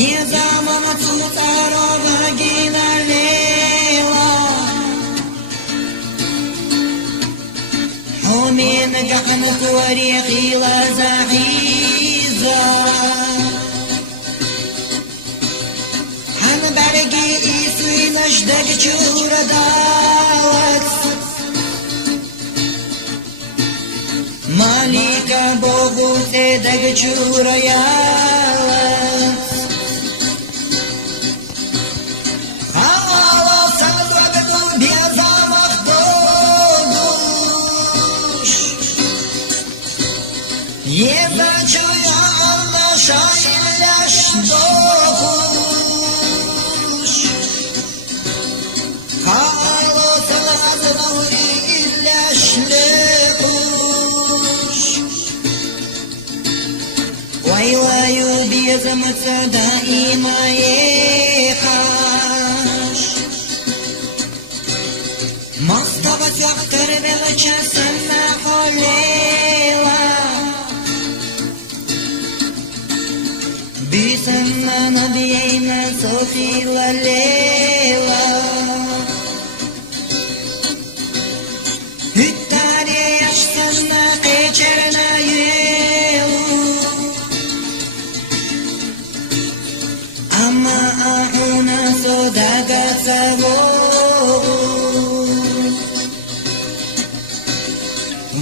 بيزامنا تمطر بقينا الليلة حومين قحنك وريقي لزحيزة حن برقي إيسوي نشدك جور داوت ماليكا بوغو تدك جور يالت Yebaçıya anlaşaylaş doğuş Karlotun adına illeşli kuş Vaylayu bizimse daima yekaş Mastavat yoktur velçesine holeyla بيسمى نبينا صوتي والليلة هتاري يشتنا قيشرنا يلو أما أعونا صدق سبو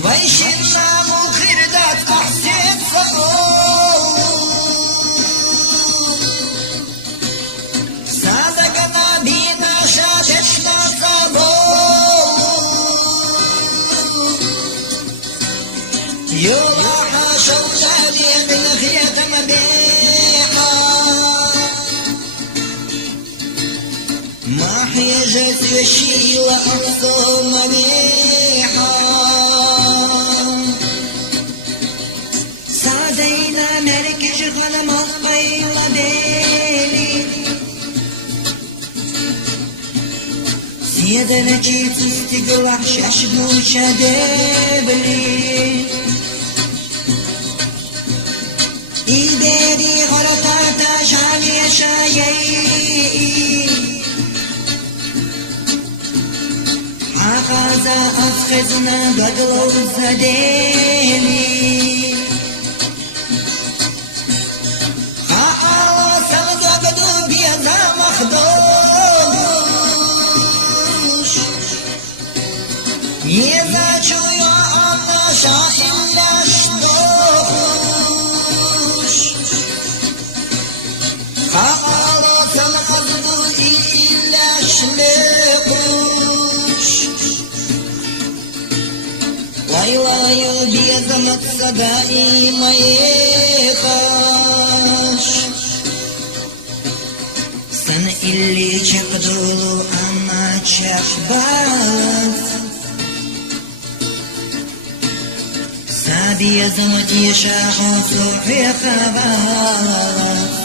ويشنا مخردات أحسن صبو يوحى شوتالي بالخيط مبيحة ما حيجت يشيل أرضه مبيحة سعدينا مركز غنم الطيل بيلي سيدنا جيت استقلع شاشبو شدبلي إيدي غلطات شعلي شايي حقازا أفخزنا قدلو زديني خاقاو سلد وقدو بيزا مخدوش يزا شويو أنا شائن لشدوش خالص القلب إلا شلقوش ليلى يبيض متصدائي ما يخاش سن اللي شقدولو أما تشخبالت سادي يزمتي شاحو صوحي خبالت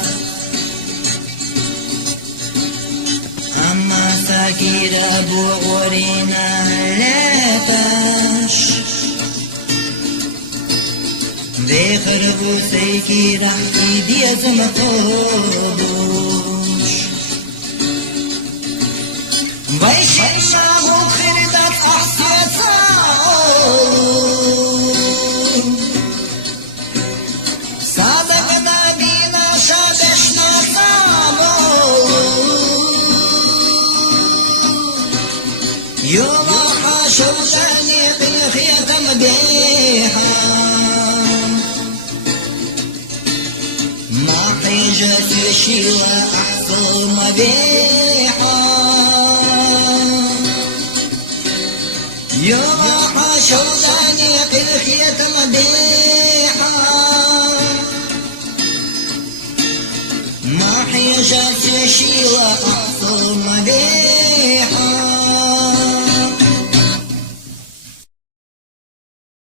ساكيرا بوغورينا لاتاش ذكر بوسيكيرا ايدي زمطوبوش ويشنا مخردات احسيتا صادقنا بينا شادشنا صابو يوحى شوشاني بالخيط مبيحة ما حيجت يشيل أحصل مبيحة يوحى شوشاني بالخيط مبيحة ما حيجت يشيل أحصل مبيحة